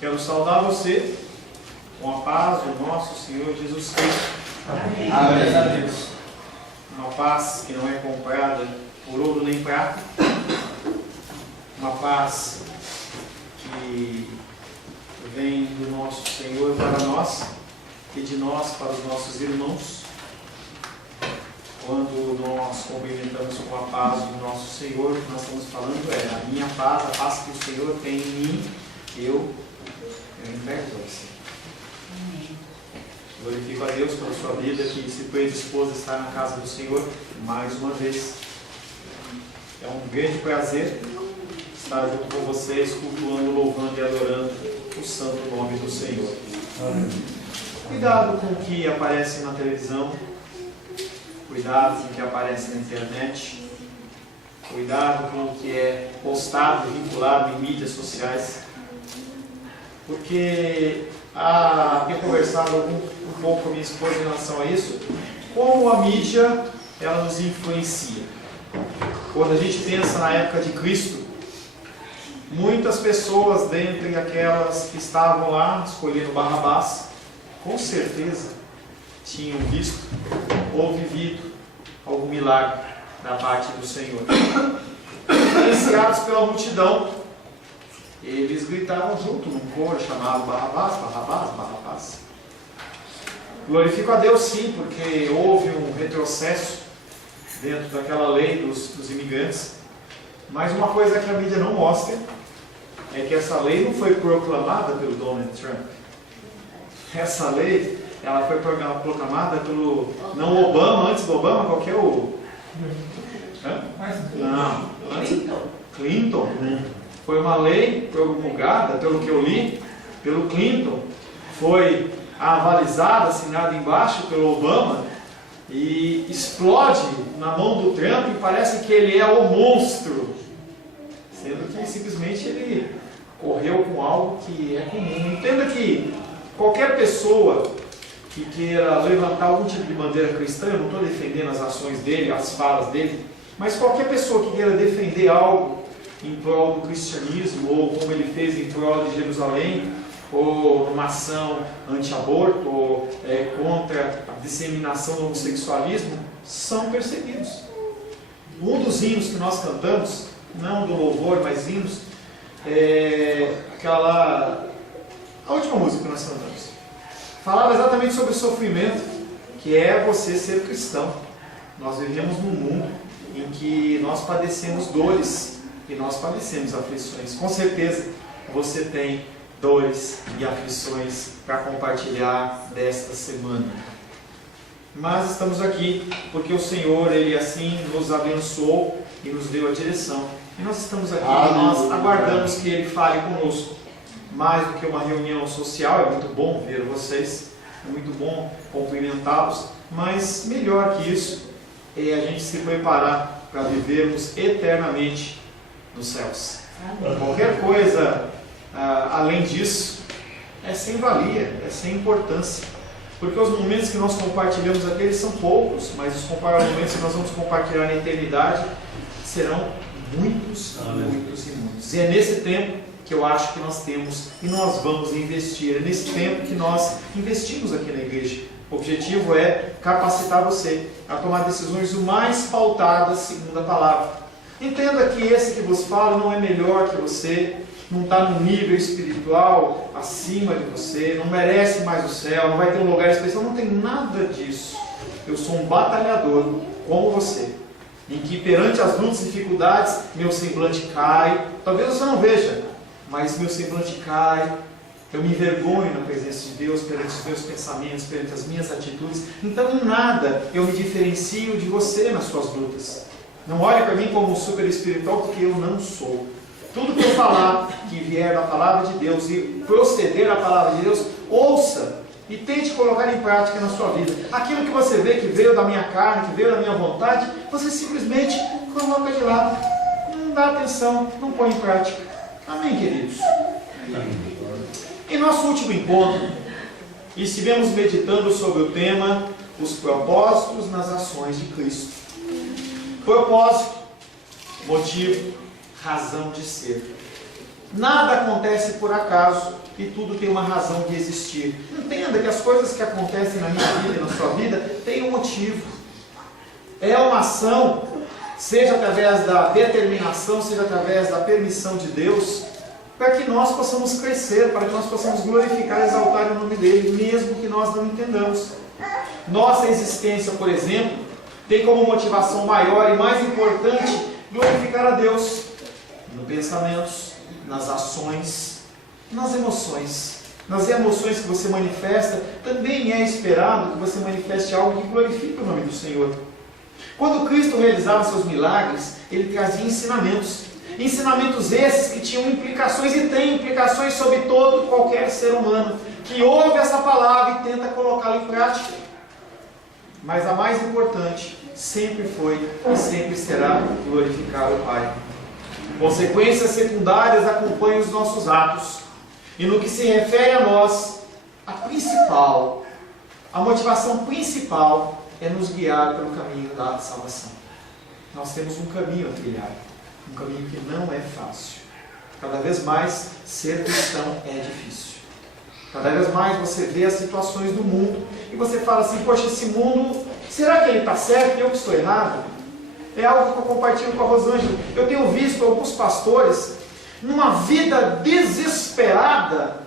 Quero saudar você com a paz do nosso Senhor Jesus Cristo. Amém. Graças a Deus. Uma paz que não é comprada por ouro nem prata. Uma paz que vem do nosso Senhor para nós e de nós para os nossos irmãos. Quando nós cumprimentamos com a paz do nosso Senhor, o que nós estamos falando é a minha paz, a paz que o Senhor tem em mim, eu entrego a você. Glorifico a Deus pela sua vida, que se predisposto a estar na casa do Senhor mais uma vez. É um grande prazer estar junto com vocês, cultuando, louvando e adorando o santo nome do Senhor. Cuidado com o que aparece na televisão, cuidado com o que aparece na internet, cuidado com o que é postado e vinculado em mídias sociais, porque tenho conversado um pouco com a minha esposa em relação a isso, como a mídia ela nos influencia. Quando a gente pensa na época de Cristo, muitas pessoas dentre aquelas que estavam lá escolhendo Barrabás, com certeza tinham visto ou vivido algum milagre da parte do Senhor. Influenciados pela multidão, eles gritavam junto num coro chamado Barrabás, Barrabás, Barrabás. Glorifico a Deus sim, porque houve um retrocesso dentro daquela lei dos imigrantes. Mas uma coisa que a mídia não mostra é que essa lei não foi proclamada pelo Donald Trump. Essa lei ela foi proclamada pelo, não Obama, antes do Obama, qual que é o... Não, antes Clinton. Foi uma lei promulgada, pelo que eu li, pelo Clinton, foi avalizada, assinada embaixo pelo Obama, e explode na mão do Trump e parece que ele é o monstro, sendo que simplesmente ele correu com algo que é comum. Entenda que qualquer pessoa que queira levantar algum tipo de bandeira cristã, eu não estou defendendo as ações dele, as falas dele, mas qualquer pessoa que queira defender algo em prol do cristianismo, ou como ele fez em prol de Jerusalém, ou numa ação anti-aborto, ou contra a disseminação do homossexualismo, são perseguidos. Um dos hinos que nós cantamos, não do louvor, mas hinos, a última música que nós cantamos, falava exatamente sobre o sofrimento, que é você ser cristão. Nós vivemos num mundo em que nós padecemos dores, e nós padecemos aflições. Com certeza você tem dores e aflições para compartilhar desta semana. Mas estamos aqui porque o Senhor, Ele assim nos abençoou e nos deu a direção. E nós estamos aqui, nós aguardamos que Ele fale conosco. Mais do que uma reunião social, é muito bom ver vocês, é muito bom cumprimentá-los, mas melhor que isso é a gente se preparar para vivermos eternamente nos céus. Qualquer coisa além disso é sem valia, é sem importância, porque os momentos que nós compartilhamos aqui eles são poucos, mas os momentos que nós vamos compartilhar na eternidade serão muitos, muitos e muitos. E é nesse tempo que eu acho que nós temos e nós vamos investir, é nesse tempo que nós investimos aqui na igreja. O objetivo é capacitar você a tomar decisões o mais pautadas segundo a palavra. Entenda que esse que vos fala não é melhor que você, não está num nível espiritual acima de você, não merece mais o céu, não vai ter um lugar especial, não tem nada disso. Eu sou um batalhador como você, em que perante as lutas e dificuldades, meu semblante cai, talvez você não veja, mas meu semblante cai, eu me envergonho na presença de Deus, perante os meus pensamentos, perante as minhas atitudes, então em nada eu me diferencio de você nas suas lutas. Não olhe para mim como um super espiritual, porque eu não sou. Tudo que eu falar que vier da palavra de Deus e proceder da palavra de Deus, ouça e tente colocar em prática na sua vida. Aquilo que você vê que veio da minha carne, que veio da minha vontade, você simplesmente coloca de lado, não dá atenção, não põe em prática. Amém, queridos? Amém. Em nosso último encontro, estivemos meditando sobre o tema os propósitos nas ações de Cristo. Propósito, motivo, razão de ser. Nada acontece por acaso e tudo tem uma razão de existir. Entenda que as coisas que acontecem na minha vida e na sua vida têm um motivo. É uma ação, seja através da determinação, seja através da permissão de Deus, para que nós possamos crescer, para que nós possamos glorificar e exaltar o nome dele, mesmo que nós não entendamos. Nossa existência, por exemplo, tem como motivação maior e mais importante glorificar a Deus nos pensamentos, nas ações, nas emoções. Nas emoções que você manifesta, também é esperado que você manifeste algo que glorifique o nome do Senhor. Quando Cristo realizava seus milagres, ele trazia ensinamentos. Ensinamentos esses que tinham implicações e têm implicações sobre todo qualquer ser humano que ouve essa palavra e tenta colocá-la em prática. Mas a mais importante sempre foi e sempre será glorificar o Pai. Consequências secundárias acompanham os nossos atos. E no que se refere a nós, a motivação principal é nos guiar pelo caminho da salvação. Nós temos um caminho a trilhar, um caminho que não é fácil. Cada vez mais ser cristão é difícil. Cada vez mais você vê as situações do mundo e você fala assim, poxa, esse mundo, será que ele está certo e eu que estou errado? É algo que eu compartilho com a Rosângela. Eu tenho visto alguns pastores numa vida desesperada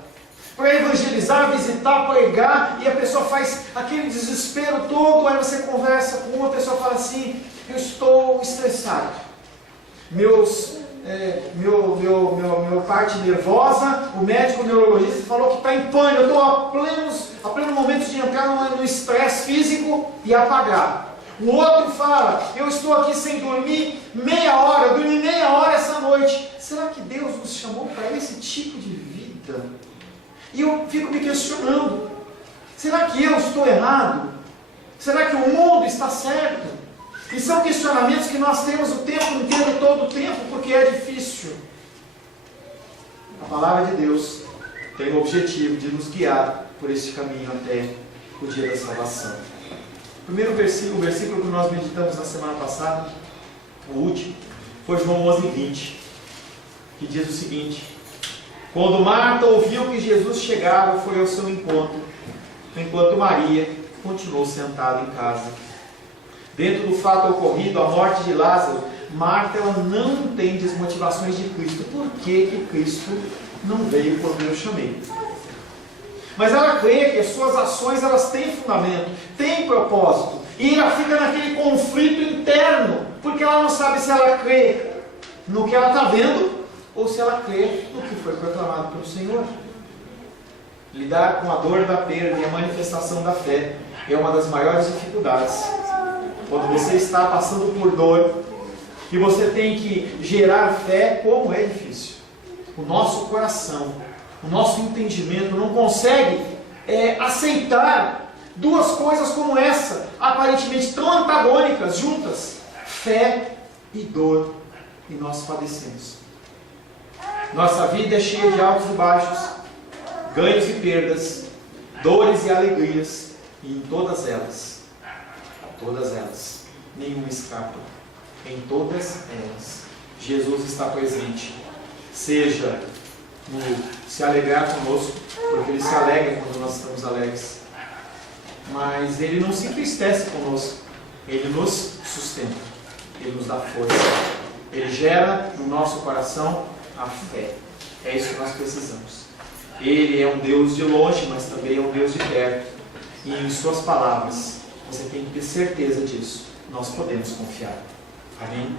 para evangelizar, visitar, pregar, e a pessoa faz aquele desespero todo, aí você conversa com uma pessoa e fala assim, eu estou estressado. Meu parte nervosa, o médico neurologista falou que está em pânico, eu estou a pleno momento de entrar no estresse físico e apagar. O outro fala, eu estou aqui sem dormir meia hora, eu dormi meia hora essa noite. Será que Deus nos chamou para esse tipo de vida? E eu fico me questionando, será que eu estou errado? Será que o mundo está certo? E são questionamentos que nós temos o tempo inteiro, todo o tempo, porque é difícil. A palavra de Deus tem o objetivo de nos guiar por este caminho até o dia da salvação. O primeiro versículo, o versículo que nós meditamos na semana passada, o último, foi João 11:20, que diz o seguinte: quando Marta ouviu que Jesus chegava, foi ao seu encontro, enquanto Maria continuou sentada em casa. Dentro do fato ocorrido, a morte de Lázaro, Marta ela não entende as motivações de Cristo. Por que Cristo não veio quando eu chamei? Mas ela crê que as suas ações elas têm fundamento, têm propósito. E ela fica naquele conflito interno, porque ela não sabe se ela crê no que ela está vendo, ou se ela crê no que foi proclamado pelo Senhor. Lidar com a dor da perda e a manifestação da fé é uma das maiores dificuldades. Quando você está passando por dor e você tem que gerar fé, como é difícil. O nosso coração, o nosso entendimento não consegue aceitar duas coisas como essa, aparentemente tão antagônicas, juntas: fé e dor, e nós padecemos. Nossa vida é cheia de altos e baixos, ganhos e perdas, dores e alegrias, e em todas elas, nenhuma escapa. Em todas elas, Jesus está presente. Seja no se alegrar conosco, porque Ele se alegra quando nós estamos alegres. Mas Ele não se entristece conosco. Ele nos sustenta. Ele nos dá força. Ele gera no nosso coração a fé. É isso que nós precisamos. Ele é um Deus de longe, mas também é um Deus de perto. E em suas palavras, você tem que ter certeza disso. Nós podemos confiar. Amém?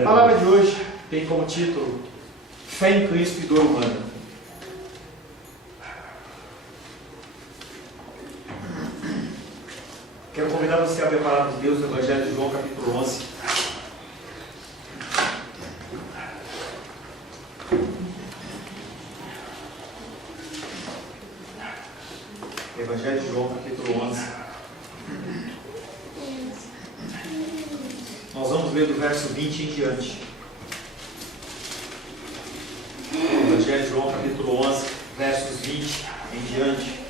A palavra de hoje tem como título Fé em Cristo e Dor Humana. Quero convidar você a abrir a palavra de Deus no Evangelho de João, capítulo 11. Evangelho de João, capítulo 11. Nós vamos ler do verso 20 em diante. Evangelho de João, capítulo 11, versos 20 em diante.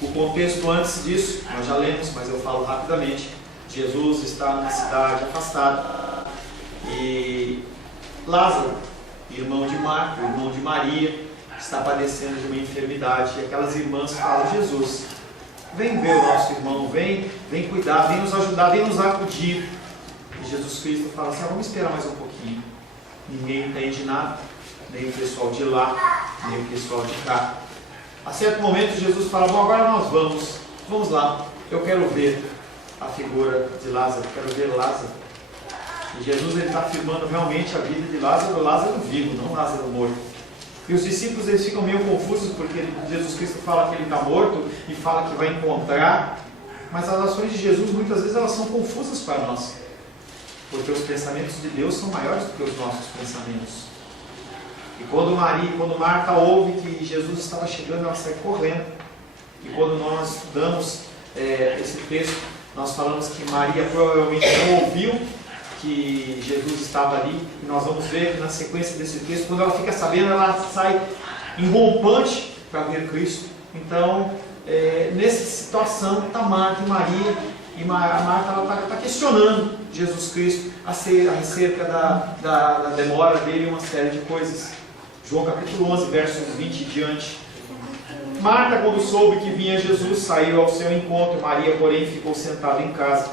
O contexto antes disso, nós já lemos, mas eu falo rapidamente. Jesus está numa cidade afastada e Lázaro irmão de Marta, irmão de Maria, está padecendo de uma enfermidade. E aquelas irmãs falam: Jesus, vem ver o nosso irmão, vem cuidar, vem nos ajudar, vem nos acudir. E Jesus Cristo fala assim: vamos esperar mais um pouquinho. Ninguém entende nada, nem o pessoal de lá, nem o pessoal de cá. A certo momento Jesus fala: bom, agora nós vamos lá, eu quero ver a figura de Lázaro, quero ver Lázaro. E Jesus está afirmando realmente a vida de Lázaro, Lázaro vivo, não Lázaro morto. E os discípulos eles ficam meio confusos, porque Jesus Cristo fala que ele está morto e fala que vai encontrar, mas as ações de Jesus muitas vezes elas são confusas para nós, porque os pensamentos de Deus são maiores do que os nossos pensamentos. E quando Marta ouve que Jesus estava chegando, ela sai correndo. E quando nós estudamos esse texto, nós falamos que Maria provavelmente não ouviu que Jesus estava ali. E nós vamos ver que na sequência desse texto, quando ela fica sabendo, ela sai rompante para ver Cristo. Então, nessa situação, está Marta e Maria. E Marta está questionando Jesus Cristo acerca da demora dele e uma série de coisas. João capítulo 11, versos 20 e diante. Marta, quando soube que vinha Jesus, saiu ao seu encontro. Maria, porém, ficou sentada em casa.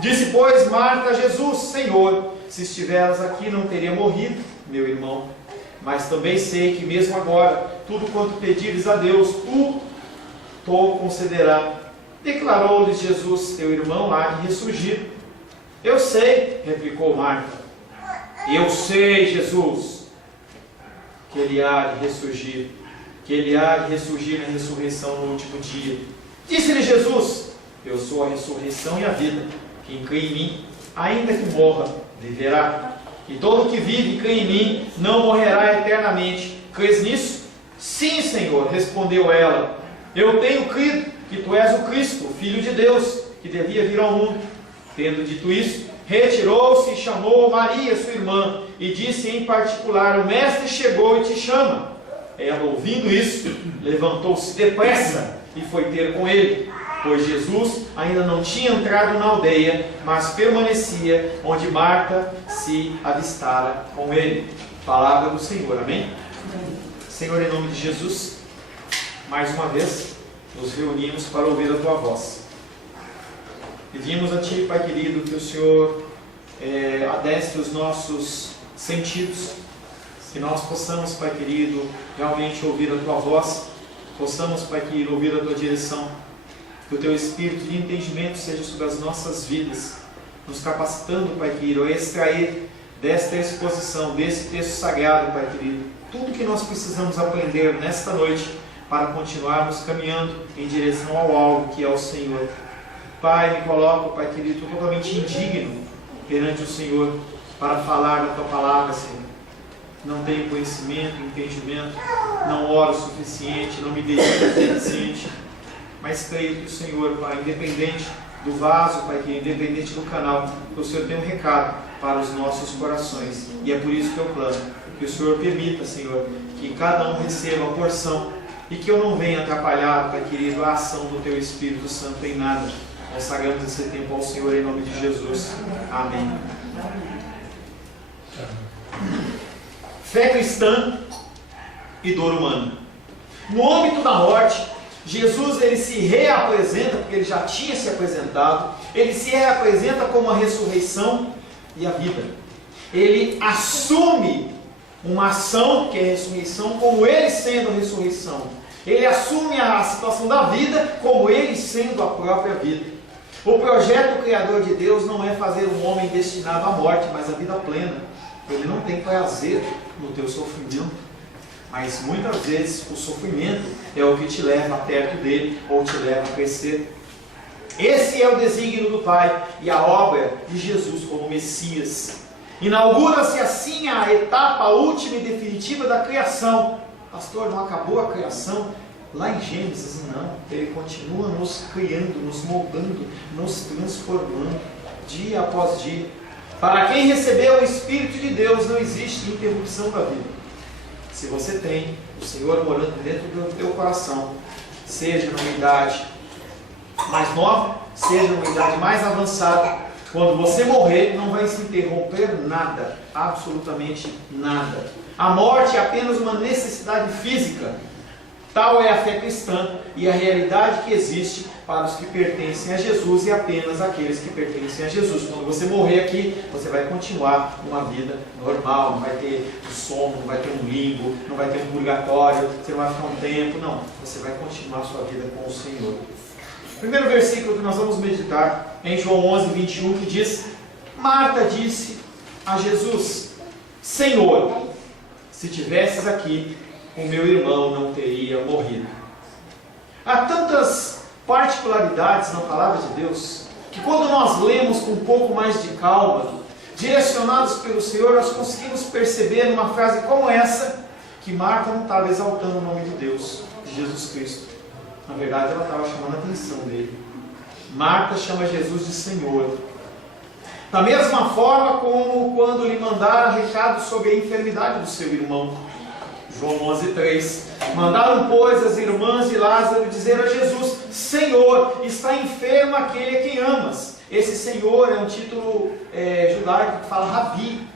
Disse, pois, Marta a Jesus: Senhor, se estiveras aqui, não teria morrido meu irmão. Mas também sei que mesmo agora, tudo quanto pedires a Deus, tu o concederá. Declarou-lhes Jesus: teu irmão há de ressurgir. Eu sei, replicou Marta. Eu sei, Jesus, que ele há de ressurgir, na ressurreição no último dia. Disse-lhe Jesus: eu sou a ressurreição e a vida. Quem crê em mim, ainda que morra, viverá. E todo que vive e crê em mim, não morrerá eternamente. Crês nisso? Sim, Senhor, respondeu ela. Eu tenho crido que tu és o Cristo, o Filho de Deus, que devia vir ao mundo. Tendo dito isso, retirou-se e chamou Maria, sua irmã, e disse em particular: o mestre chegou e te chama. Ela, ouvindo isso, levantou-se depressa e foi ter com ele, pois Jesus ainda não tinha entrado na aldeia, mas permanecia onde Marta se avistara com ele. Palavra do Senhor, amém? Senhor, em nome de Jesus, mais uma vez nos reunimos para ouvir a tua voz. Pedimos a ti, Pai querido, que o Senhor adestre os nossos sentidos, que nós possamos, Pai querido, realmente ouvir a tua voz, possamos, Pai querido, ouvir a tua direção, que o teu espírito de entendimento seja sobre as nossas vidas, nos capacitando, Pai querido, a extrair desta exposição, desse texto sagrado, Pai querido, tudo que nós precisamos aprender nesta noite, para continuarmos caminhando em direção ao alvo que é o Senhor. Pai, me coloco, Pai querido, totalmente indigno perante o Senhor para falar da tua palavra, Senhor. Não tenho conhecimento, entendimento, não oro o suficiente, não me dedico o suficiente, mas creio que o Senhor, Pai, independente do vaso, Pai, que independente do canal, que o Senhor tem um recado para os nossos corações. E é por isso que eu clamo, que o Senhor permita, Senhor, que cada um receba a porção e que eu não venha atrapalhar, Pai querido, a ação do teu Espírito Santo em nada. Consagramos esse tempo ao Senhor em nome de Jesus. Amém. Fé cristã e dor humana. No âmbito da morte, Jesus ele se reapresenta, porque ele já tinha se apresentado, ele se reapresenta como a ressurreição e a vida. Ele assume uma ação que é a ressurreição, como ele sendo a ressurreição. Ele assume a situação da vida como ele sendo a própria vida. O projeto criador de Deus não é fazer um homem destinado à morte, mas à vida plena. Ele não tem prazer no teu sofrimento, mas muitas vezes o sofrimento é o que te leva perto dele ou te leva a crescer. Esse é o desígnio do Pai e a obra de Jesus como Messias. Inaugura-se assim a etapa última e definitiva da criação. Pastor, não acabou a criação? Lá em Gênesis, não. Ele continua nos criando, nos moldando, nos transformando, dia após dia. Para quem recebeu o Espírito de Deus, não existe interrupção da vida. Se você tem o Senhor morando dentro do teu coração, seja numa idade mais nova, seja numa idade mais avançada, quando você morrer, não vai se interromper nada, absolutamente nada. A morte é apenas uma necessidade física. Tal é a fé cristã e a realidade que existe para os que pertencem a Jesus e apenas aqueles que pertencem a Jesus. Quando você morrer aqui, você vai continuar uma vida normal, não vai ter um sono, não vai ter um limbo, não vai ter um purgatório, você não vai ficar um tempo, não. Você vai continuar a sua vida com o Senhor. O primeiro versículo que nós vamos meditar é em João 11, 21, que diz: Marta disse a Jesus: Senhor, se tivesses aqui, o meu irmão não teria morrido. Há tantas particularidades na palavra de Deus, que quando nós lemos com um pouco mais de calma, direcionados pelo Senhor, nós conseguimos perceber numa frase como essa, que Marta não estava exaltando o nome de Deus, de Jesus Cristo. Na verdade, ela estava chamando a atenção dele. Marta chama Jesus de Senhor. Da mesma forma como quando lhe mandaram recado sobre a enfermidade do seu irmão. João 11:3. Mandaram, pois, as irmãs de Lázaro dizer a Jesus: Senhor, está enfermo aquele a quem amas. Esse Senhor é um título judaico que fala Rabi,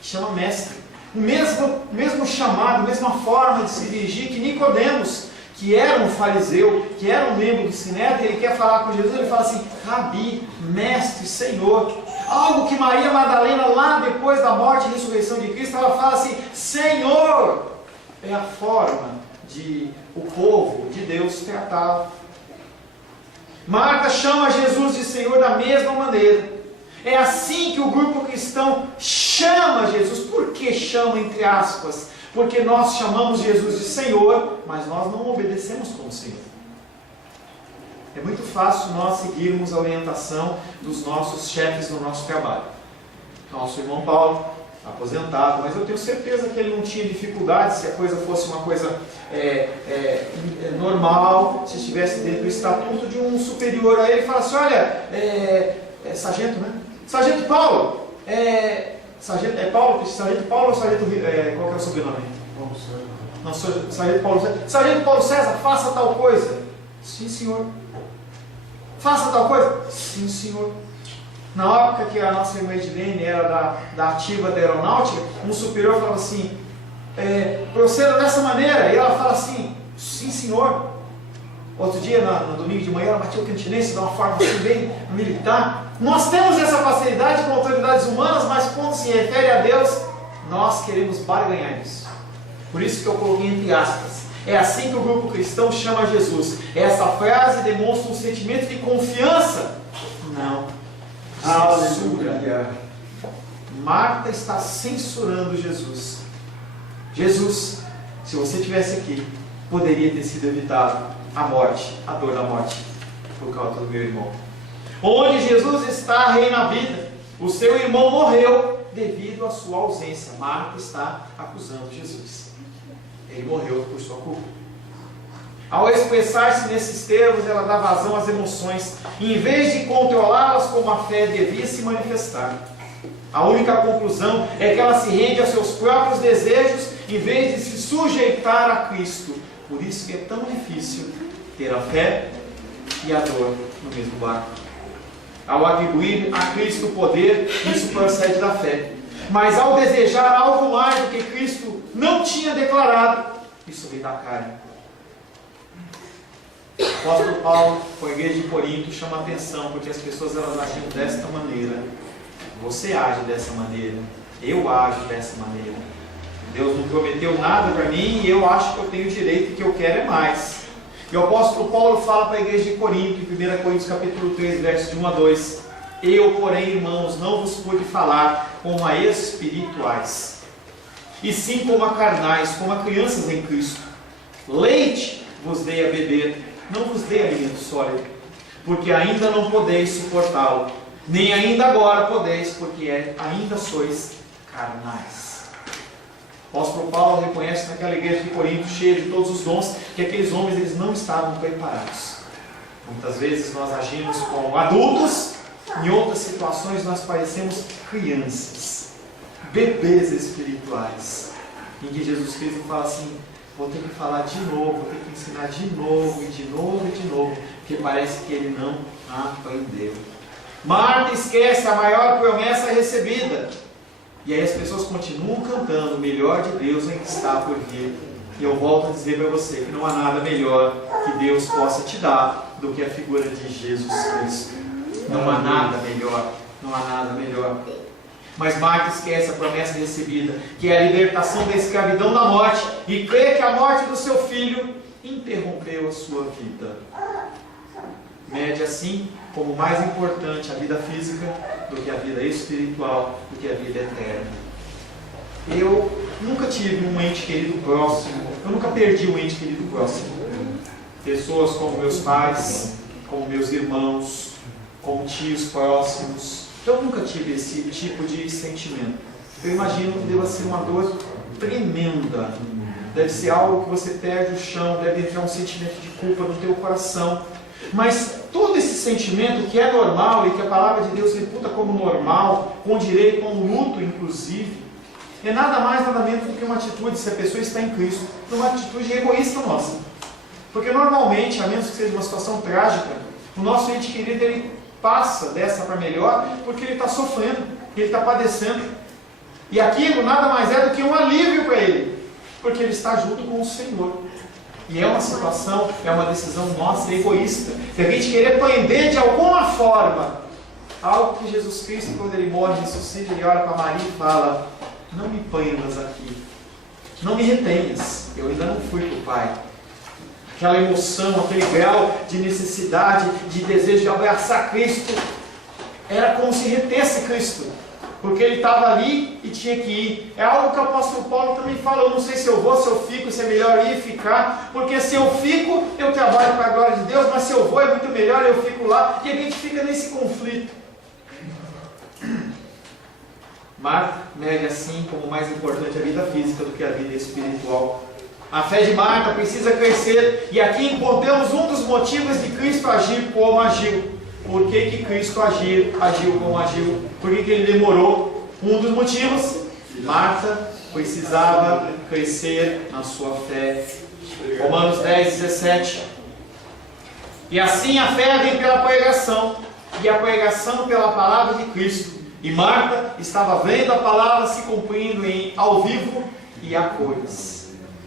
que chama mestre. O mesmo chamado, a mesma forma de se dirigir que Nicodemos, que era um fariseu, que era um membro do Sinédrio, ele quer falar com Jesus, ele fala assim: Rabi, mestre, Senhor. Algo que Maria Madalena, lá depois da morte e ressurreição de Cristo, ela fala assim: Senhor. É a forma de o povo de Deus tratá-lo. Marta chama Jesus de Senhor da mesma maneira. É assim que o grupo cristão chama Jesus. Por que chama entre aspas? Porque nós chamamos Jesus de Senhor, mas nós não obedecemos como Senhor. É muito fácil nós seguirmos a orientação dos nossos chefes no nosso trabalho. Nosso irmão Paulo, aposentado, mas eu tenho certeza que ele não tinha dificuldade se a coisa fosse uma coisa normal, se estivesse dentro do estatuto de um superior a ele, ele fala assim: olha, sargento, né? Sargento Paulo, sargento Paulo ou sargento qual que é o sobrenome? Paulo César. Não, sargento Paulo César. Sargento Paulo César, faça tal coisa. Sim, senhor. Faça tal coisa. Sim, senhor. Na época que a nossa irmã Edilene era da ativa da aeronáutica, um superior falava assim: proceda dessa maneira. E ela fala assim: sim, senhor. Outro dia, no domingo de manhã, ela batia o cantinense de uma forma assim bem militar. Nós temos essa facilidade com autoridades humanas, mas quando se refere a Deus, nós queremos barganhar isso. Por isso que eu coloquei entre aspas. É assim que o grupo cristão chama Jesus. Essa frase demonstra um sentimento de confiança? Não. Censura. Marta está censurando Jesus. Jesus, se você estivesse aqui, poderia ter sido evitado a morte, a dor da morte, por causa do meu irmão. Onde Jesus está, reina a vida. O seu irmão morreu devido à sua ausência. Marta está acusando Jesus. Ele morreu por sua culpa. Ao expressar-se nesses termos, ela dá vazão às emoções, em vez de controlá-las como a fé devia se manifestar. A única conclusão é que ela se rende aos seus próprios desejos, em vez de se sujeitar a Cristo. Por isso que é tão difícil ter a fé e a dor no mesmo barco. Ao atribuir a Cristo o poder, isso procede da fé. Mas ao desejar algo mais do que Cristo não tinha declarado, isso vem da carne. O apóstolo Paulo, com a igreja de Corinto, chama a atenção, porque as pessoas elas agiam desta maneira. Você age dessa maneira, eu ajo dessa maneira. Deus não prometeu nada para mim e eu acho que eu tenho direito e que eu quero é mais. E o apóstolo Paulo fala para a igreja de Corinto, em 1 Coríntios capítulo 3, versos de 1 a 2. Eu, porém, irmãos, não vos pude falar como a espirituais, e sim como a carnais, como a crianças em Cristo. Leite vos dei a beber, não vos dei alimento sólido, porque ainda não podeis suportá-lo, nem ainda agora podeis, porque ainda sois carnais. O apóstolo Paulo reconhece naquela igreja de Corinto, cheia de todos os dons, que aqueles homens eles não estavam preparados. Muitas vezes nós agimos como adultos, em outras situações nós parecemos crianças, bebês espirituais, em que Jesus Cristo fala assim: vou ter que falar de novo, vou ter que ensinar de novo, e de novo, e de novo, porque parece que ele não aprendeu. Marta esquece a maior promessa recebida. E aí as pessoas continuam cantando: o melhor de Deus ainda está por vir. E eu volto a dizer para você que não há nada melhor que Deus possa te dar do que a figura de Jesus Cristo. Não há nada melhor, não há nada melhor. Mas Marta esquece a promessa recebida, que é a libertação da escravidão da morte, e crê que a morte do seu filho interrompeu a sua vida. Mede assim como mais importante a vida física do que a vida espiritual, do que a vida eterna. Eu nunca tive um ente querido próximo, eu nunca perdi um ente querido próximo. Pessoas como meus pais, como meus irmãos, como tios próximos. Eu nunca tive esse tipo de sentimento. Eu imagino que deva ser uma dor tremenda. Deve ser algo que você perde o chão, deve entrar um sentimento de culpa no teu coração. Mas todo esse sentimento que é normal e que a palavra de Deus reputa como normal, com direito a um luto inclusive, é nada mais, nada menos do que uma atitude, se a pessoa está em Cristo, uma atitude egoísta nossa. Porque normalmente, a menos que seja uma situação trágica, o nosso ente querido, ele passa dessa para melhor, porque ele está sofrendo, ele está padecendo. E aquilo nada mais é do que um alívio para ele, porque ele está junto com o Senhor. E é uma situação, é uma decisão nossa, egoísta, de a gente querer prender de alguma forma algo que Jesus Cristo, quando ele morre, ressuscita, ele olha para Maria e fala: não me prendas aqui, não me retenhas, eu ainda não fui para o Pai. Aquela emoção, aquele grau de necessidade, de desejo de abraçar Cristo, era como se retesse Cristo, porque ele estava ali e tinha que ir. É algo que o apóstolo Paulo também fala: eu não sei se eu vou, se eu fico, se é melhor ir e ficar, porque se eu fico, eu trabalho para a glória de Deus, mas se eu vou é muito melhor, eu fico lá, e a gente fica nesse conflito. Marta mede assim como mais importante a vida física do que a vida espiritual. A fé de Marta precisa crescer, e aqui encontramos um dos motivos de Cristo agir como agiu. Por que Cristo agiu como agiu? Por que ele demorou? Um dos motivos: Marta precisava crescer na sua fé. Romanos 10, 17. E assim a fé vem pela pregação, e a pregação pela palavra de Cristo. E Marta estava vendo a palavra se cumprindo ao vivo e a cores.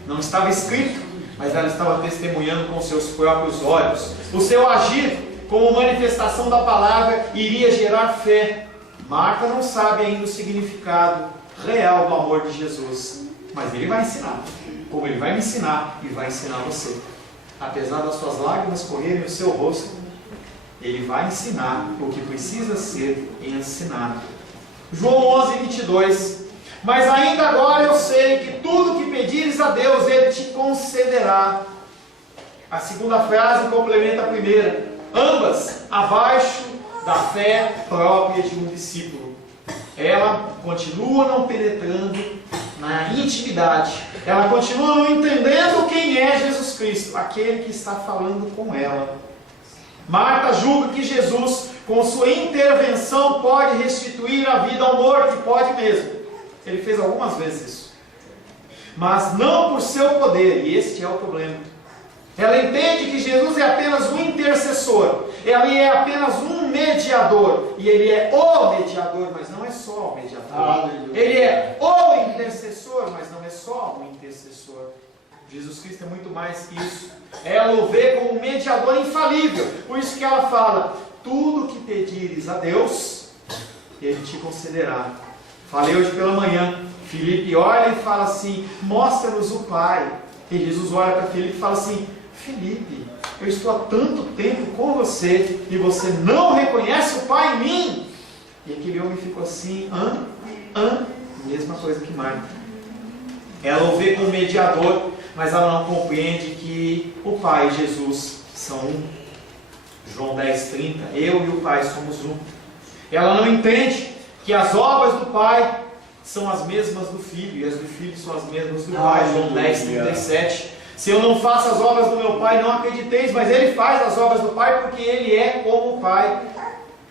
Não estava escrito, mas ela estava testemunhando com seus próprios olhos. O seu agir, como manifestação da palavra, iria gerar fé. Marta não sabe ainda o significado real do amor de Jesus, mas ele vai ensinar, como ele vai me ensinar e vai ensinar você. Apesar das suas lágrimas correrem no seu rosto, ele vai ensinar o que precisa ser ensinado. João 11, 22. Mas ainda agora eu sei que tudo que pedires a Deus, Ele te concederá. A segunda frase complementa a primeira, ambas abaixo da fé própria de um discípulo. Ela continua não penetrando na intimidade, ela continua não entendendo quem é Jesus Cristo, aquele que está falando com ela. Marta julga que Jesus, com sua intervenção, pode restituir a vida ao morto, e pode mesmo. Ele fez algumas vezes isso, mas não por seu poder, e este é o problema. Ela entende que Jesus é apenas um intercessor, ele é apenas um mediador, e ele é o mediador, mas não é só o mediador. Ele é o intercessor, mas não é só o intercessor. Jesus Cristo é muito mais que isso. Ela o vê como um mediador infalível, por isso que ela fala: tudo que pedires a Deus, Ele te concederá. Falei hoje pela manhã, Filipe olha e fala assim: mostra-nos o Pai. E Jesus olha para Filipe e fala assim: Filipe, eu estou há tanto tempo com você e você não reconhece o Pai em mim. E aquele homem ficou assim, mesma coisa que Marta. Ela o vê como mediador, mas ela não compreende que o Pai e Jesus são um. João 10,30, eu e o Pai somos um. Ela não entende que as obras do Pai são as mesmas do Filho, e as do Filho são as mesmas do Pai. João 10,37. Se eu não faço as obras do meu Pai, não acrediteis, mas Ele faz as obras do Pai, porque Ele é como o Pai.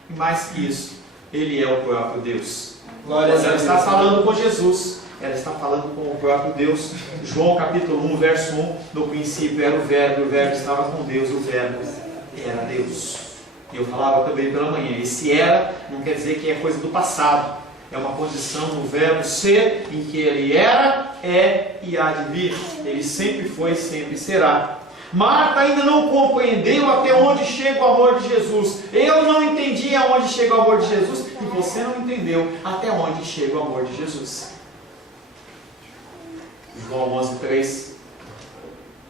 E mais que isso, Ele é o próprio Deus. Ela está falando com Jesus, ela está falando com o próprio Deus. João capítulo 1, verso 1, no princípio era o Verbo estava com Deus, o Verbo era Deus. E eu falava também pela manhã, esse era não quer dizer que é coisa do passado, É uma condição no verbo ser, em que ele era, é e há de vir. Ele sempre foi e sempre será. Marta ainda não compreendeu até onde chega o amor de Jesus. Eu não entendi aonde chega o amor de Jesus, e você não entendeu até onde chega o amor de Jesus. João 11:3.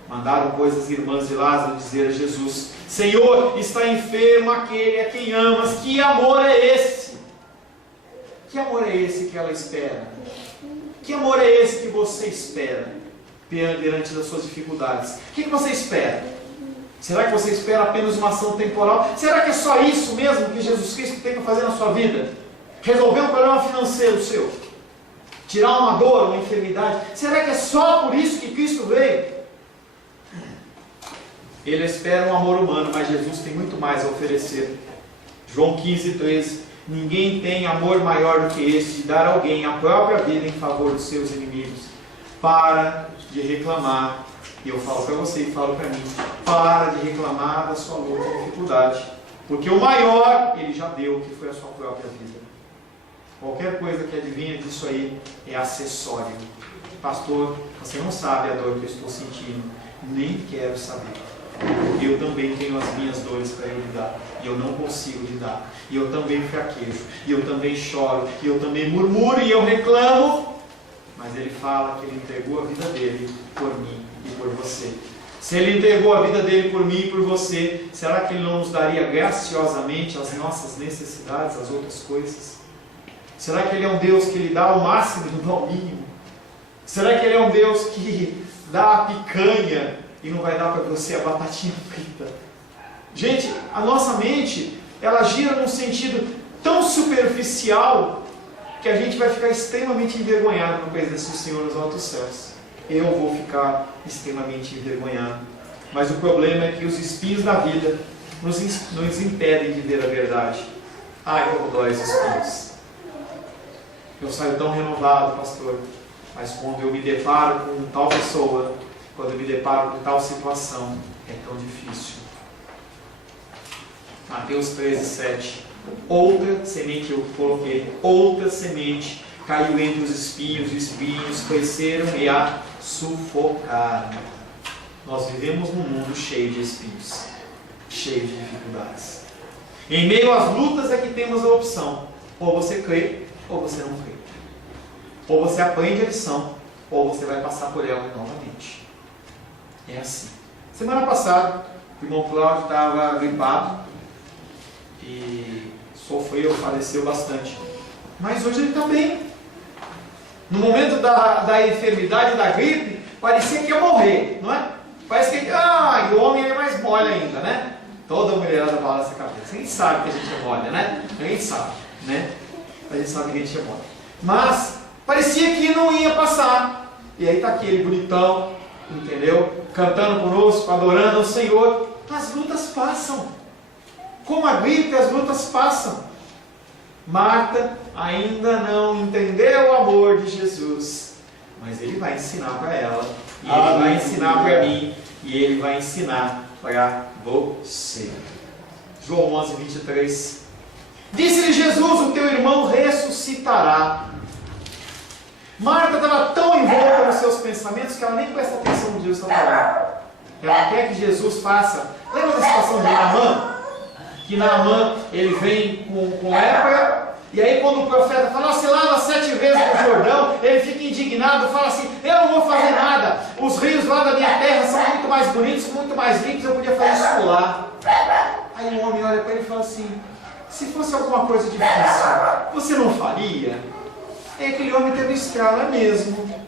Mandaram, pois, as irmãs de Lázaro dizer a Jesus: Senhor, está enfermo aquele a quem amas. Que amor é esse? Que amor é esse que ela espera? Que amor é esse que você espera diante das suas dificuldades? O que você espera? Será que você espera apenas uma ação temporal? Será que é só isso mesmo que Jesus Cristo tem para fazer na sua vida? Resolver um problema financeiro seu? Tirar uma dor, uma enfermidade? Será que é só por isso que Cristo veio? Ele espera um amor humano, mas Jesus tem muito mais a oferecer. João 15:13. Ninguém tem amor maior do que esse, de dar a alguém a própria vida em favor dos seus inimigos. Para de reclamar, e eu falo para você e falo para mim, para de reclamar da sua luta e dificuldade, porque o maior ele já deu, que foi a sua própria vida. Qualquer coisa que adivinha disso aí é acessório. Pastor, você não sabe a dor que eu estou sentindo, nem quero saber. Eu também tenho as minhas dores para eu lidar, e eu não consigo lidar, e eu também fraquejo, e eu também choro, e eu também murmuro, e eu reclamo, mas ele fala que ele entregou a vida dele por mim e por você. Se ele entregou a vida dele por mim e por você, será que ele não nos daria graciosamente as nossas necessidades, as outras coisas? Será que ele é um Deus que lhe dá o máximo do ao mínimo? Será que ele é um Deus que dá a picanha e não vai dar para você a batatinha frita? Gente, a nossa mente, ela gira num sentido tão superficial que a gente vai ficar extremamente envergonhado na presença do Senhor nos altos céus. Eu vou ficar extremamente envergonhado. Mas o problema é que os espinhos da vida nos impedem de ver a verdade. Ai, como dói os espinhos. Eu saio tão renovado, pastor, mas quando eu me deparo com tal pessoa, quando eu me deparo com tal situação, é tão difícil. Mateus 13:7. Outra semente, eu coloquei, outra semente caiu entre os espinhos cresceram e a sufocaram. Nós vivemos num mundo cheio de espinhos, cheio de dificuldades. Em meio às lutas é que temos a opção: ou você crê, ou você não crê. Ou você aprende a lição, ou você vai passar por ela novamente. É assim. Semana passada, o irmão Cláudio estava gripado e sofreu, faleceu bastante. Mas hoje ele está bem. No momento da enfermidade, da gripe, parecia que ia morrer, não é? Parece que e o homem é mais mole ainda, né? Toda mulherada balança a cabeça. A gente sabe que a gente é mole, né? A gente sabe, né? A gente sabe que a gente é mole. Mas parecia que não ia passar. E aí está aquele bonitão, entendeu? Cantando conosco, adorando o Senhor. As lutas passam. Como a gripe, as lutas passam. Marta ainda não entendeu o amor de Jesus, mas ele vai ensinar para ela, e ele vai ensinar para mim, e ele vai ensinar para você. João 11:23. Disse-lhe Jesus: o teu irmão ressuscitará. Marta estava tão envolta nos seus pensamentos que ela nem presta atenção no que Jesus está falando. Ela quer que Jesus faça. Lembra da situação de Naamã? Que Naamã, ele vem com lepra, e aí quando o profeta fala, se lava 7 vezes no Jordão, ele fica indignado, fala assim, eu não vou fazer nada, os rios lá da minha terra são muito mais bonitos, muito mais limpos, eu podia fazer isso lá. Aí o homem olha para ele e fala assim, se fosse alguma coisa difícil, você não faria? E aquele homem teve estralo, é mesmo.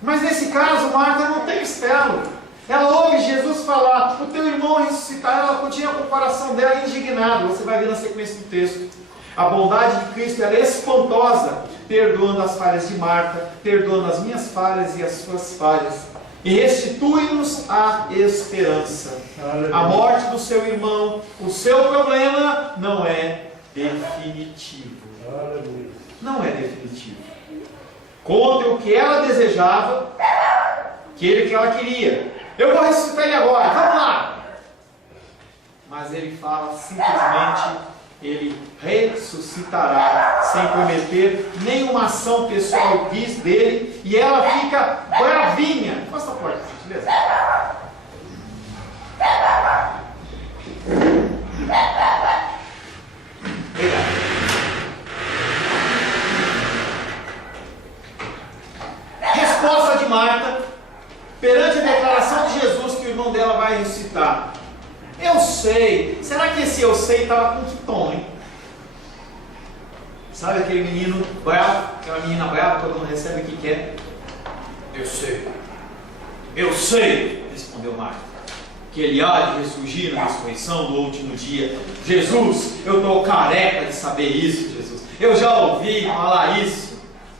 Mas nesse caso, Marta não tem estralo. Ela ouve Jesus falar, o teu irmão ressuscitar, ela continua com o coração dela indignado. Você vai ver na sequência do texto. A bondade de Cristo ela é espantosa, perdoando as falhas de Marta, perdoando as minhas falhas e as suas falhas. E restitui-nos a esperança. Aleluia. A morte do seu irmão, o seu problema não é definitivo. Aleluia. Não é definitivo. Conta o que ela desejava, aquele que ela queria. Eu vou ressuscitar ele agora, vamos lá! Mas ele fala simplesmente Ele ressuscitará sem prometer nenhuma ação pessoal dele, e ela fica bravinha. Encosta a porta, beleza? Obrigado. Resposta de Marta perante a declaração de Jesus que o irmão dela vai ressuscitar. Eu sei. Será que esse eu sei estava com que tom, hein? Sabe aquele menino bravo, aquela menina brava quando não recebe o que quer? Eu sei. Eu sei, respondeu Marta, que ele há de ressurgir na ressurreição do último dia. Jesus, eu estou careca de saber isso, Jesus. Eu já ouvi falar isso.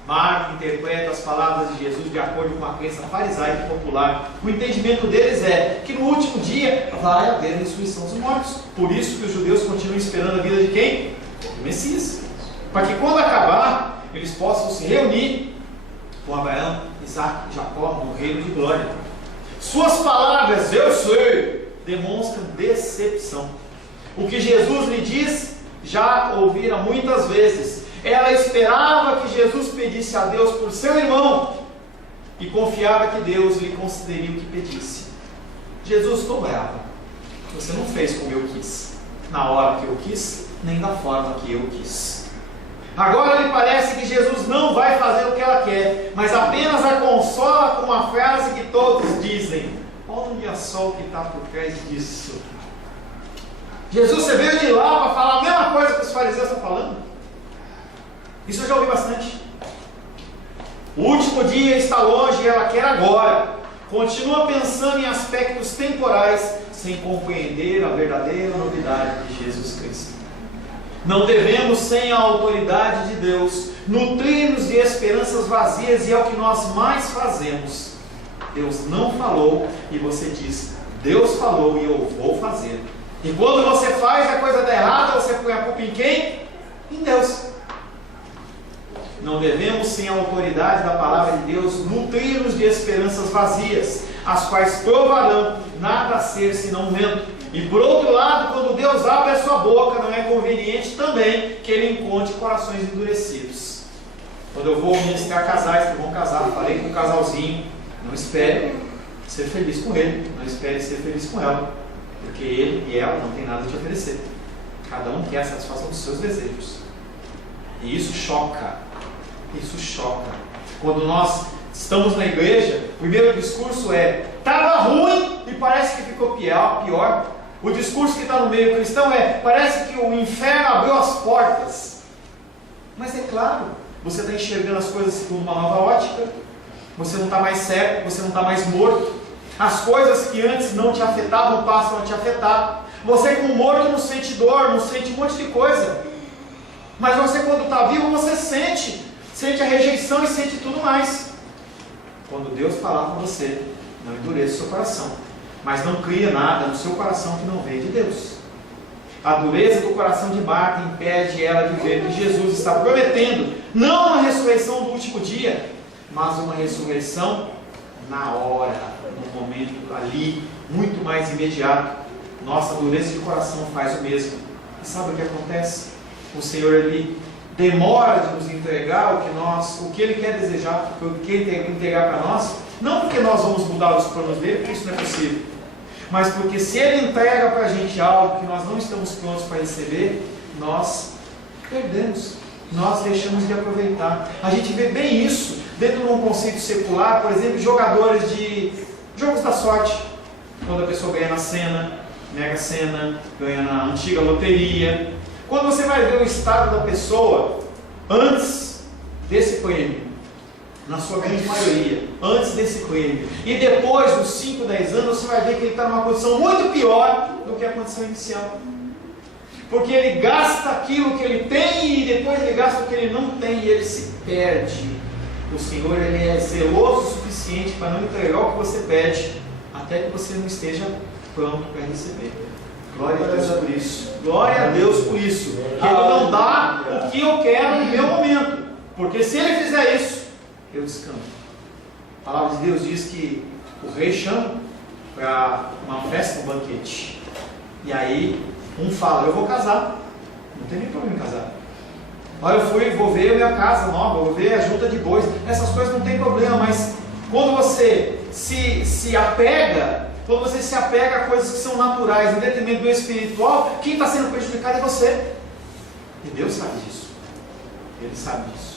Marta interpreta as palavras de Jesus de acordo com a crença farisaica e popular. O entendimento deles é que no último dia vai haver a ressurreição dos mortos. Por isso que os judeus continuam esperando a vida de quem? Do Messias. Para que quando acabar, eles possam se reunir com Abraão, Isaac e Jacó no reino de glória. Suas palavras, eu sei, demonstram decepção. O que Jesus lhe diz, já ouvira muitas vezes. Ela esperava que Jesus pedisse a Deus por seu irmão e confiava que Deus lhe concederia o que pedisse. Jesus, estou brava. Você não fez como eu quis, na hora que eu quis, nem da forma que eu quis. Agora lhe parece que Jesus não vai fazer o que ela quer, mas apenas a consola com uma frase que todos dizem. Olha só o que está por trás disso. Jesus, você veio de lá para falar a mesma coisa que os fariseus estão falando? Isso eu já ouvi bastante. O último dia está longe e ela quer agora. Continua pensando em aspectos temporais, sem compreender a verdadeira novidade de Jesus Cristo. Não devemos, sem a autoridade de Deus, nutrir-nos de esperanças vazias, e é o que nós mais fazemos. Deus não falou e você diz, Deus falou e eu vou fazer. E quando você faz a coisa da errada, você põe a culpa em quem? Em Deus. Não devemos, sem a autoridade da palavra de Deus, nutrir-nos de esperanças vazias, as quais provarão nada ser senão vento. E por outro lado, quando Deus abre a sua boca, não é conveniente também que Ele encontre corações endurecidos. Quando eu vou ministrar casais que vão casar, falei com um casalzinho, não espere ser feliz com ele, não espere ser feliz com ela, porque ele e ela não têm nada a te oferecer. Cada um quer a satisfação dos seus desejos. E isso choca. Isso choca. Quando nós estamos na igreja, o primeiro discurso é: estava ruim e parece que ficou pior. O discurso que está no meio cristão é: parece que o inferno abriu as portas. Mas é claro, você está enxergando as coisas segundo uma nova ótica. Você não está mais cego, você não está mais morto. As coisas que antes não te afetavam passam a te afetar. Você, como morto, não sente dor, não sente um monte de coisa. Mas você, quando está vivo, você sente a rejeição e sente tudo mais. Quando Deus falar com você, não endureça o seu coração, mas não cria nada no seu coração que não veio de Deus. A dureza do coração de Marta impede ela de ver que Jesus está prometendo não uma ressurreição do último dia, mas uma ressurreição na hora, no momento ali, muito mais imediato. Nossa dureza de coração faz o mesmo. E sabe o que acontece? O Senhor, Ele demora de nos entregar o que Ele quer desejar, o que Ele quer entregar para nós, não porque nós vamos mudar os planos dele, porque isso não é possível, mas porque se Ele entrega para a gente algo que nós não estamos prontos para receber, nós perdemos, nós deixamos de aproveitar. A gente vê bem isso dentro de um conceito secular, por exemplo, jogadores de jogos da sorte, quando a pessoa ganha na Sena, Mega Sena, ganha na antiga loteria. Quando você vai ver o estado da pessoa antes desse prêmio, na sua grande maioria, antes desse prêmio, e depois dos 5, 10 anos, você vai ver que ele está numa condição muito pior do que a condição inicial. Porque ele gasta aquilo que ele tem e depois ele gasta o que ele não tem e ele se perde. O Senhor, Ele é zeloso o suficiente para não entregar o que você pede, até que você não esteja pronto para receber. Glória a Deus por isso. Glória a Deus por isso. Que Ele não dá o que eu quero no meu momento. Porque se Ele fizer isso, eu descanso. A palavra de Deus diz que o rei chama para uma festa, um banquete. E aí, um fala, eu vou casar. Não tem nem problema em casar. Olha, vou ver a minha casa nova, vou ver a junta de bois. Essas coisas não tem problema, mas quando você se apega, a coisas que são naturais, em detrimento do espiritual, quem está sendo prejudicado é você. E Deus sabe disso. Ele sabe disso.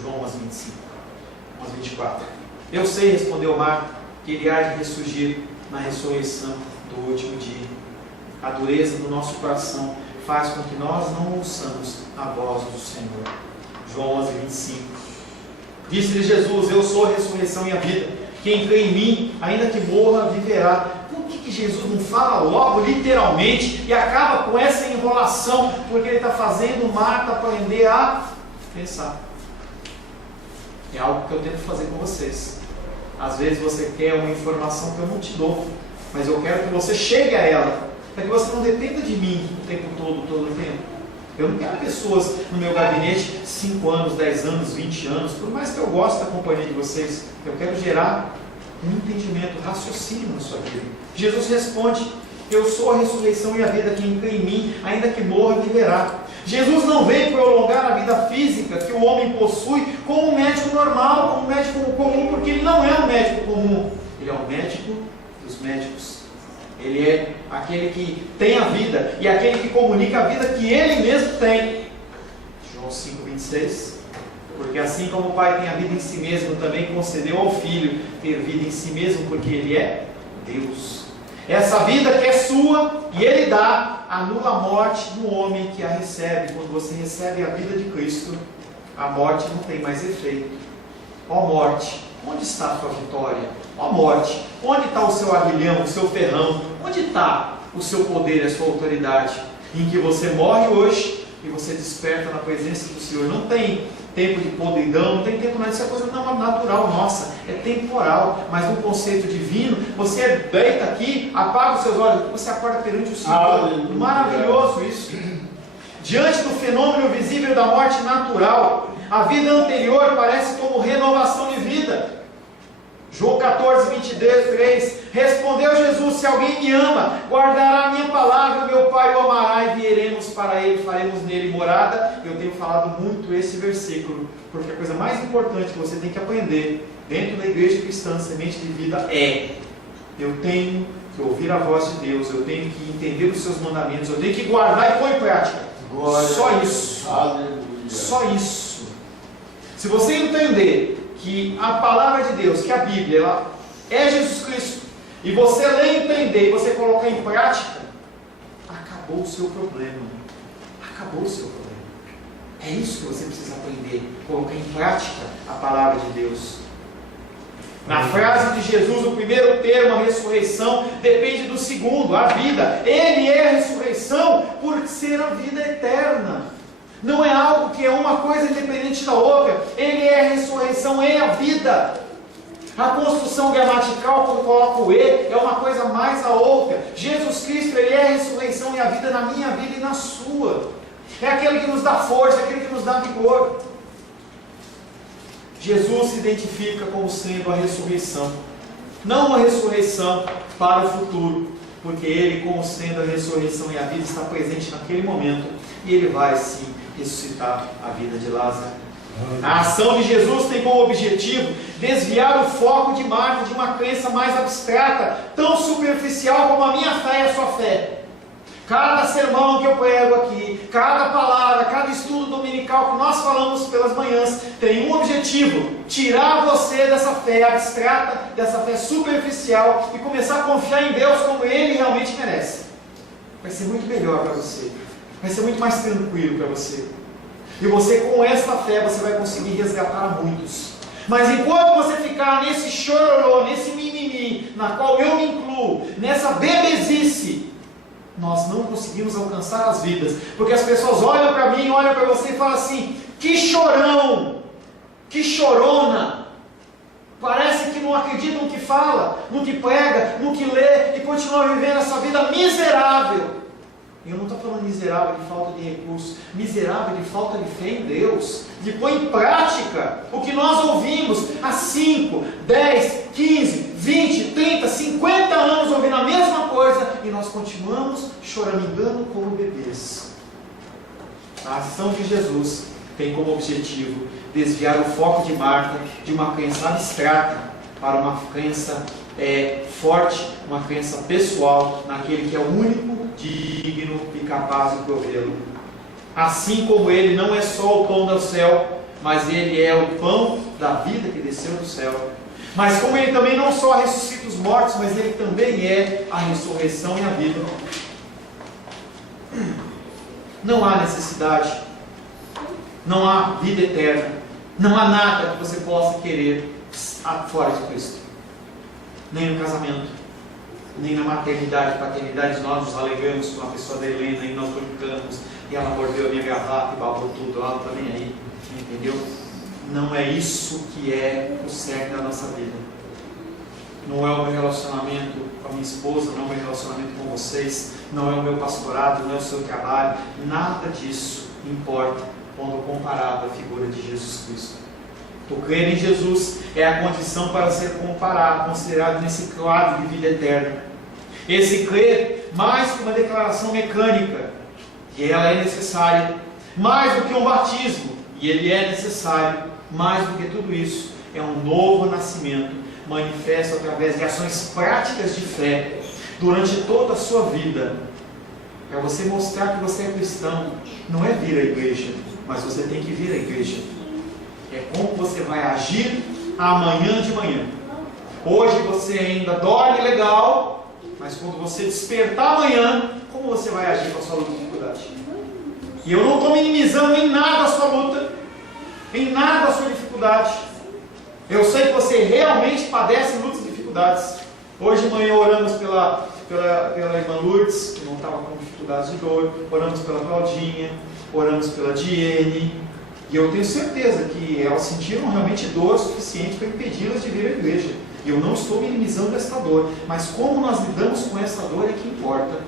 João 11:25, 11:24. Eu sei, respondeu Marta, que ele há de ressurgir na ressurreição do último dia. A dureza do nosso coração faz com que nós não ouçamos a voz do Senhor. João 11:25. Disse-lhe Jesus: eu sou a ressurreição e a vida. Quem crê em mim, ainda que morra, viverá. Por que Jesus não fala logo, literalmente, e acaba com essa enrolação? Porque ele está fazendo Marta aprender a pensar. É algo que eu tento fazer com vocês. Às vezes você quer uma informação que eu não te dou, mas eu quero que você chegue a ela, para que você não dependa de mim o tempo todo o tempo. Eu não quero pessoas no meu gabinete 5 anos, 10 anos, 20 anos, por mais que eu goste da companhia de vocês. Eu quero gerar um entendimento, raciocínio na sua vida. Jesus responde: eu sou a ressurreição e a vida. Quem crê em mim, ainda que morra, viverá. Jesus não veio prolongar a vida física que o homem possui como um médico normal, como um médico comum, porque ele não é um médico comum. Ele é um médico dos médicos. Ele é aquele que tem a vida e aquele que comunica a vida que ele mesmo tem. João 5:26. Porque assim como o Pai tem a vida em si mesmo, também concedeu ao Filho ter vida em si mesmo, porque ele é Deus. Essa vida que é sua e ele dá, anula a morte do homem que a recebe. Quando você recebe a vida de Cristo, a morte não tem mais efeito. Ó morte, onde está a sua vitória? Ó morte, onde está o seu aguilhão, o seu ferrão? Onde está o seu poder e a sua autoridade? Em que você morre hoje e você desperta na presença do Senhor. Não tem tempo de podridão, não tem tempo nada, isso é coisa não natural nossa, é temporal, mas no conceito divino, você deita aqui, apaga os seus olhos, você acorda perante o Senhor. Maravilhoso isso. Diante do fenômeno visível da morte natural, a vida anterior parece como renovação de vida. João 14:23. Respondeu Jesus: se alguém me ama, guardará a minha palavra, meu Pai o amará, e viremos para ele, faremos nele morada. Eu tenho falado muito esse versículo, porque a coisa mais importante que você tem que aprender dentro da igreja cristã, semente de vida, é: eu tenho que ouvir a voz de Deus, eu tenho que entender os seus mandamentos, eu tenho que guardar e pôr em prática. Só isso. Aleluia. Só isso. Se você entender que a palavra de Deus, que a Bíblia, ela é Jesus Cristo, e você ler e entender, e você colocar em prática, acabou o seu problema. Acabou o seu problema. É isso que você precisa aprender, colocar em prática a palavra de Deus. Na frase de Jesus, o primeiro termo, a ressurreição, depende do segundo, a vida. Ele é a ressurreição por ser a vida eterna. Não é algo que é uma coisa independente da outra. Ele é a ressurreição, ele é a vida. A construção gramatical, quando coloca o E, é uma coisa mais a outra. Jesus Cristo, ele é a ressurreição e a vida na minha vida e na sua. É aquele que nos dá força, é aquele que nos dá vigor. Jesus se identifica como sendo a ressurreição. Não uma ressurreição para o futuro, porque ele, como sendo a ressurreição e a vida, está presente naquele momento. E ele vai sim ressuscitar a vida de Lázaro. A ação de Jesus tem como objetivo desviar o foco de Marta de uma crença mais abstrata, tão superficial como a minha fé e a sua fé. Cada sermão que eu prego aqui, cada palavra, cada estudo dominical que nós falamos pelas manhãs, tem um objetivo: tirar você dessa fé abstrata, dessa fé superficial, e começar a confiar em Deus como Ele realmente merece. Vai ser muito melhor para você. Vai ser muito mais tranquilo para você. E você, com esta fé, você vai conseguir resgatar muitos. Mas enquanto você ficar nesse chororô, nesse mimimi, na qual eu me incluo, nessa bebezice, nós não conseguimos alcançar as vidas. Porque as pessoas olham para mim, olham para você e falam assim: que chorão, que chorona. Parece que não acreditam no que fala, no que prega, no que lê, e continua vivendo essa vida miserável. Eu não estou falando miserável de falta de recursos, miserável de falta de fé em Deus, de pôr em prática o que nós ouvimos há 5, 10, 15, 20, 30, 50 anos ouvindo a mesma coisa e nós continuamos choramingando como bebês. A ação de Jesus tem como objetivo desviar o foco de Marta de uma crença abstrata para uma crença forte, uma crença pessoal naquele que é o único digno e capaz de provê-lo. Assim como ele não é só o pão do céu, mas ele é o pão da vida que desceu do céu. Mas como ele também não só ressuscita os mortos, mas ele também é a ressurreição e a vida. Não há necessidade, não há vida eterna, não há nada que você possa querer fora de Cristo. Nem no casamento, nem na maternidade, paternidade. Nós nos alegramos com a pessoa da Helena e nós brincamos, e ela mordeu a minha gravata e babou tudo, ela não está nem aí, entendeu? Não é isso que é o cerne da nossa vida. Não é o meu relacionamento com a minha esposa, não é o meu relacionamento com vocês, não é o meu pastorado, não é o seu trabalho, nada disso importa quando comparado à figura de Jesus Cristo. O crer em Jesus é a condição para ser comparado, considerado nesse quadro de vida eterna. Esse crer, mais que uma declaração mecânica, e ela é necessária, mais do que um batismo, e ele é necessário, mais do que tudo isso, é um novo nascimento, manifesto através de ações práticas de fé, durante toda a sua vida, para você mostrar que você é cristão. Não é vir à igreja, mas você tem que vir à igreja. É como você vai agir amanhã de manhã. Hoje você ainda dorme legal, mas quando você despertar amanhã, como você vai agir com a sua luta de dificuldade? E eu não estou minimizando em nada a sua luta, em nada a sua dificuldade. Eu sei que você realmente padece lutas e dificuldades. Hoje de manhã oramos pela irmã Lourdes, que não estava com dificuldades de dor, oramos pela Claudinha, oramos pela Diene. E eu tenho certeza que elas sentiram realmente dor suficiente para impedi-las de vir à igreja. E eu não estou minimizando esta dor, mas como nós lidamos com essa dor é que importa,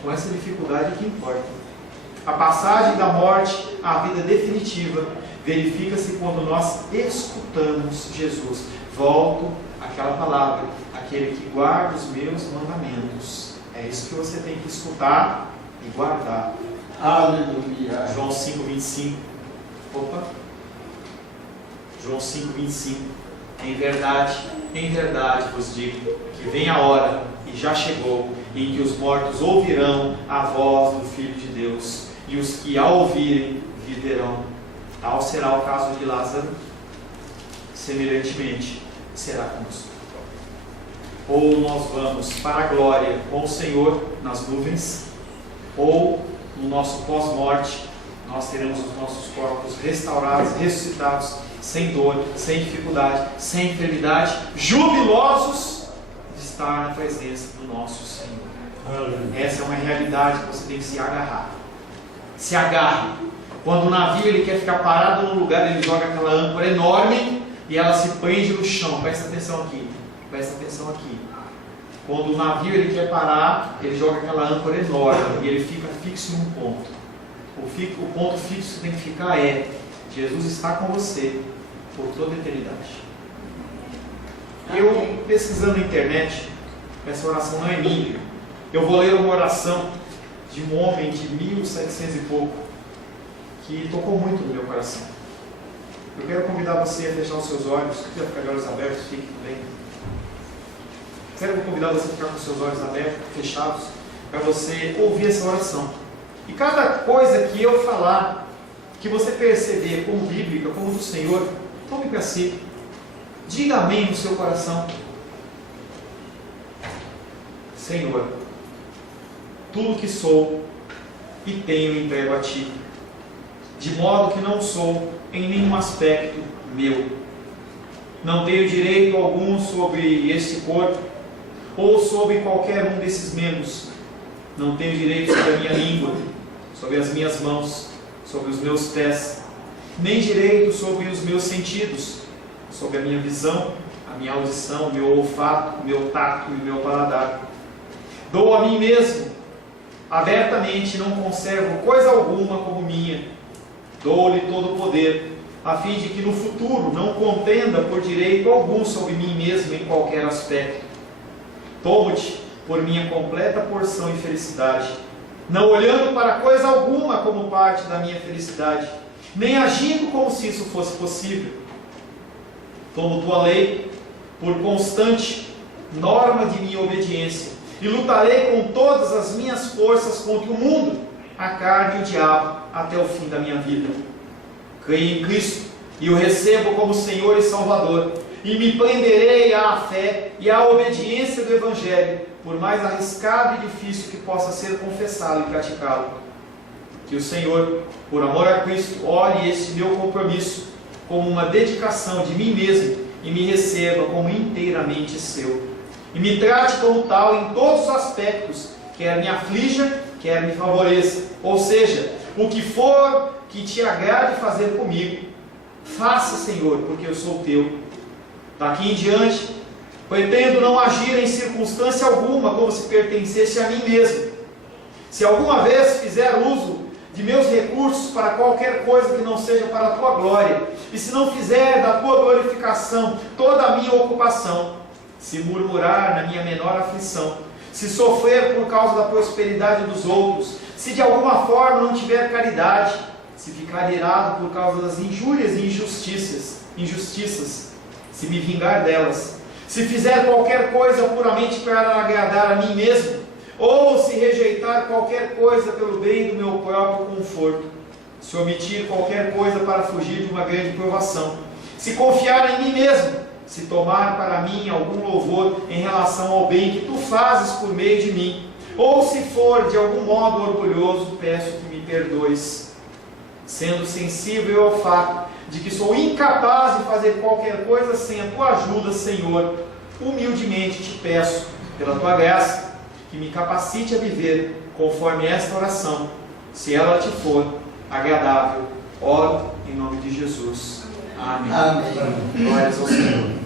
com essa dificuldade é que importa. A passagem da morte à vida definitiva verifica-se quando nós escutamos Jesus. Volto àquela palavra, aquele que guarda os meus mandamentos. É isso que você tem que escutar e guardar. Aleluia. João 5,25. Opa. João 5,25. Em verdade vos digo que vem a hora, e já chegou, em que os mortos ouvirão a voz do Filho de Deus, e os que a ouvirem viverão. Tal será o caso de Lázaro, semelhantemente será conosco. Ou nós vamos para a glória com o Senhor nas nuvens, ou no nosso pós-morte nós teremos os nossos corpos restaurados, ressuscitados, sem dor, sem dificuldade, sem enfermidade, jubilosos de estar na presença do nosso Senhor. Essa é uma realidade que você tem que se agarrar. Se agarre. Quando o navio ele quer ficar parado num lugar, ele joga aquela âncora enorme e ela se prende no chão. Presta atenção aqui. Presta atenção aqui. Quando o navio ele quer parar, ele joga aquela âncora enorme e ele fica fixo em um ponto. O ponto fixo que tem que ficar é: Jesus está com você por toda a eternidade. Eu, pesquisando na internet, essa oração não é minha. Eu vou ler uma oração de um homem de 1700 e pouco, que tocou muito no meu coração. Eu quero convidar você a fechar os seus olhos. Se quiser ficar de olhos abertos, fique também. Quero convidar você a ficar com os seus olhos abertos, fechados, para você ouvir essa oração. E cada coisa que eu falar, que você perceber como bíblica, como do Senhor, tome para si. Diga amém no seu coração. Senhor, tudo que sou e tenho entrego a Ti, de modo que não sou em nenhum aspecto meu. Não tenho direito algum sobre este corpo, ou sobre qualquer um desses membros. Não tenho direito sobre a minha língua, sobre as minhas mãos, sobre os meus pés, nem direito sobre os meus sentidos, sobre a minha visão, a minha audição, o meu olfato, o meu tato e o meu paladar. Dou a mim mesmo abertamente não conservo coisa alguma como minha. Dou-lhe todo o poder, a fim de que no futuro não contenda por direito algum sobre mim mesmo em qualquer aspecto. Tomo-te por minha completa porção e felicidade, não olhando para coisa alguma como parte da minha felicidade, nem agindo como se isso fosse possível. Tomo tua lei por constante norma de minha obediência, e lutarei com todas as minhas forças contra o mundo, a carne e o diabo, até o fim da minha vida. Creio em Cristo e o recebo como Senhor e Salvador, e me prenderei à fé e à obediência do Evangelho, por mais arriscado e difícil que possa ser confessá-lo e praticá-lo. Que o Senhor, por amor a Cristo, olhe este meu compromisso como uma dedicação de mim mesmo e me receba como inteiramente seu. E me trate como tal em todos os aspectos, quer me aflija, quer me favoreça. Ou seja, o que for que te agrade fazer comigo, faça, Senhor, porque eu sou teu. Daqui em diante, pretendo não agir em circunstância alguma como se pertencesse a mim mesmo. Se alguma vez fizer uso de meus recursos para qualquer coisa que não seja para a tua glória, e se não fizer da tua glorificação toda a minha ocupação, se murmurar na minha menor aflição, se sofrer por causa da prosperidade dos outros, se de alguma forma não tiver caridade, se ficar irado por causa das injúrias e injustiças, se me vingar delas, se fizer qualquer coisa puramente para agradar a mim mesmo, ou se rejeitar qualquer coisa pelo bem do meu próprio conforto, se omitir qualquer coisa para fugir de uma grande provação, se confiar em mim mesmo, se tomar para mim algum louvor em relação ao bem que tu fazes por meio de mim, ou se for de algum modo orgulhoso, peço que me perdoes, sendo sensível ao fato de que sou incapaz de fazer qualquer coisa sem a tua ajuda, Senhor. Humildemente te peço, pela tua graça, que me capacite a viver conforme esta oração, se ela te for agradável. Oro em nome de Jesus. Amém. Amém. Glórias ao Senhor.